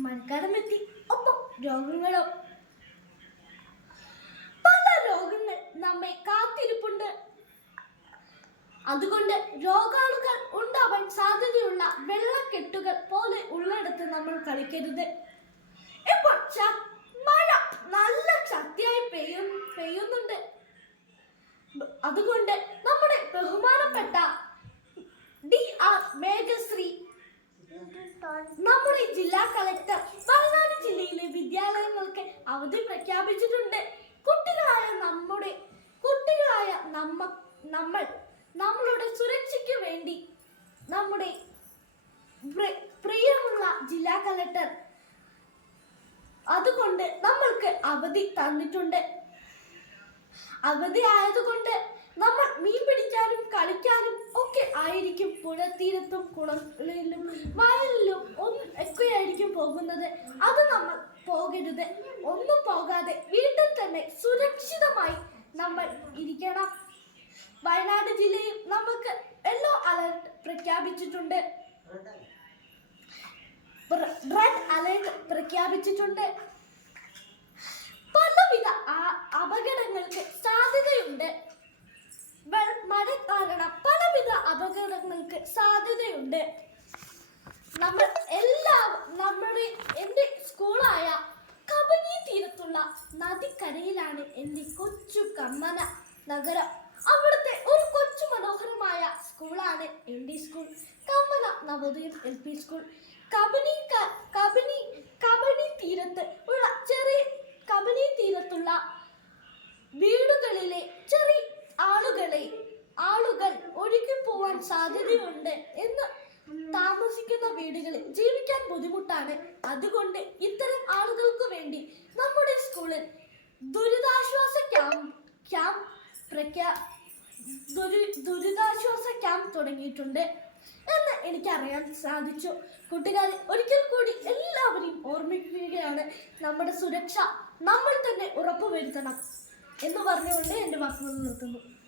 മഴക്കാലം എത്തി ഒപ്പം രോഗങ്ങളും. പല രോഗങ്ങൾ നമ്മെ കാത്തിരിപ്പുണ്ട്. അതുകൊണ്ട് രോഗാണുക്കൾ ഉണ്ടാവാൻ സാധ്യതയുള്ള വെള്ളക്കെട്ടുകൾ പോലെ ഉള്ളിടത്ത് നമ്മൾ കളിക്കരുത്. ഇപ്പോൾ മഴ നല്ല ശക്തിയായി പെയ്യു പെയ്യുന്നുണ്ട്. അതുകൊണ്ട് നമ്മുടെ ബഹുമാനപ്പെട്ട ജില്ലാ കളക്ടർ വയനാട് ജില്ലയിലെ വിദ്യാലയങ്ങൾക്ക് അവധി പ്രഖ്യാപിച്ചിട്ടുണ്ട്. കുട്ടികളായ നമ്മുടെ കുട്ടികളായ നമ്മ നമ്മൾ നമ്മളുടെ സുരക്ഷയ്ക്ക് വേണ്ടി നമ്മുടെ പ്രിയമുള്ള ജില്ലാ കളക്ടർ അതുകൊണ്ട് നമ്മൾക്ക് അവധി തന്നിട്ടുണ്ട്. അവധി ആയതുകൊണ്ട് നമ്മൾ മീൻ പിടിക്കാനും കളിക്കാനും ഒക്കെ ആയിരിക്കും പുഴത്തീരത്തും കുളങ്ങളിലും വയലിലും ഒന്നും ഒക്കെ ആയിരിക്കും പോകുന്നത്. അത് നമ്മൾ പോകരുത്. ഒന്നും പോകാതെ വീട്ടിൽ തന്നെ സുരക്ഷിതമായി നമ്മൾ ഇരിക്കണം. വയനാട് ജില്ലയിൽ നമുക്ക് യെല്ലോ അലർട്ട് പ്രഖ്യാപിച്ചിട്ടുണ്ട്. റെഡ് അലർട്ട് പ്രഖ്യാപിച്ചിട്ടുണ്ട്. നമ്മൾ എല്ലാ നമ്മുടെ എന്റെ സ്കൂളായ കബനി തീരത്തുള്ള നദിക്കരയിലാണ് എന്റെ കൊച്ചു കമ്മന നഗരം. അവിടുത്തെ ഒരു കൊച്ചു മനോഹരമായ സ്കൂളാണ് എന്റെ school. Kammana Navodayam L P school. Kabani Kabani Kabani തീരത്ത് ഉള്ള ചെറിയ കബനി തീരത്തുള്ള വീടുകളിലെ ചെറിയ ആളുകളെ ആളുകൾ ഒഴുകി പോവാൻ സാധ്യതയുണ്ട് എന്ന് താമസിക്കുന്ന വീടുകളിൽ ജീവിക്കാൻ ബുദ്ധിമുട്ടാണ്. അതുകൊണ്ട് ഇത്തരം ആളുകൾക്ക് വേണ്ടി നമ്മുടെ സ്കൂളിൽ ദുരിതാശ്വാസ ക്യാമ്പ് ക്യാമ്പ് പ്രഖ്യാ ദുരി- ദുരിതാശ്വാസ ക്യാമ്പ് തുടങ്ങിയിട്ടുണ്ട് എന്ന് എനിക്കറിയാൻ സാധിച്ചു. കൂട്ടുകാരെ ഒരിക്കൽ കൂടി എല്ലാവരെയും ഓർമ്മിക്കുകയാണ് നമ്മുടെ സുരക്ഷ നമ്മൾ തന്നെ ഉറപ്പുവരുത്തണം എന്ന് പറഞ്ഞുകൊണ്ട് എന്റെ വാക്കുകൾ നിർത്തുന്നു.